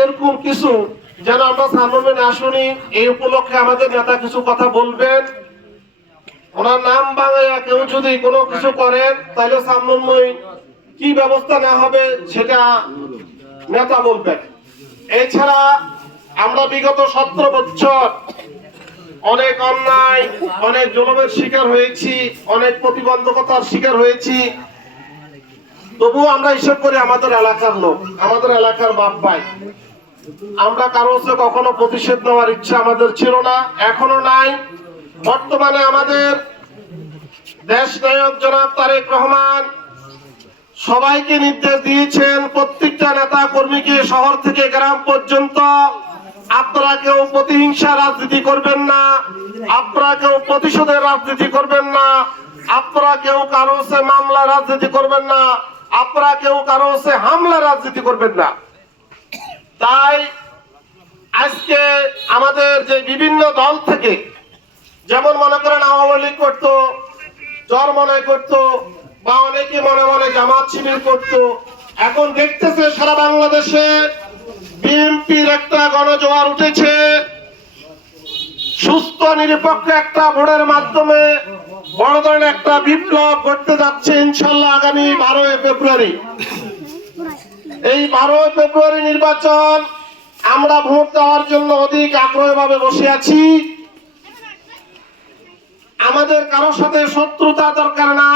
এরকম কিছু যেন আমরা সামনে না শুনি, এই উপলক্ষে আমাদের নেতা কিছু কথা বলবেন। ওনার নাম বাংলায় কেউ যদি কোনো কিছু করেন তাহলে সামনে কি ব্যবস্থা না হবে সেটা নেতা বলবেন। এছাড়া আমরা বিগত 17 বছর অনেক অন্যায়, অনেক জুলুমের শিকার হয়েছি, অনেক প্রতিবন্ধকতার শিকার হয়েছি। তবুও আমরা হিসেব করি আমাদের এলাকার লোক, আমাদের এলাকার বাপ ভাই। আমরা কারো কাছে কখনো প্রতিশোধ নেওয়ার ইচ্ছা আমাদের ছিল না, এখনো নাই। বর্তমানে আমাদের দেশ নায়ক জনাব তারেক রহমান সবাইকে নির্দেশ দিয়েছেন, প্রত্যেকটা নেতা কর্মীকে শহর থেকে গ্রাম পর্যন্ত, আপনারা কেউ প্রতিহিংসা রাজনীতি করবেন না, আপনারা কেউ প্রতিশোধের রাজনীতি করবেন না, আপনারা কেউ কারো সে মামলা রাজনীতি করবেন না, আপনারা কেউ কারো সে হামলা রাজনীতি করবেন না। তাই আজকে আমাদের যে বিভিন্ন দল থেকে, যেমন মনে করেন আওয়ামী লীগ করতো, চরমনাই করতো, বা অনেকে মনে মনে জামাত শিবির করতো, এখন দেখতেছে সারা বাংলাদেশে বিএনপির একটা গণজোয়ার উঠেছে। সুস্থ নিরপেক্ষ একটা ভোটের মাধ্যমে বড় ধরনের একটা বিপ্লব করতে যাচ্ছে ইনশাল্লাহ আগামী 12 ফেব্রুয়ারি। এই 12 ফেব্রুয়ারি নির্বাচন আমরা ভোট দেওয়ার জন্য অধিক আগ্রহীভাবে বসে আছি। আমাদের কারোর সাথে শত্রুতা দরকার নাই।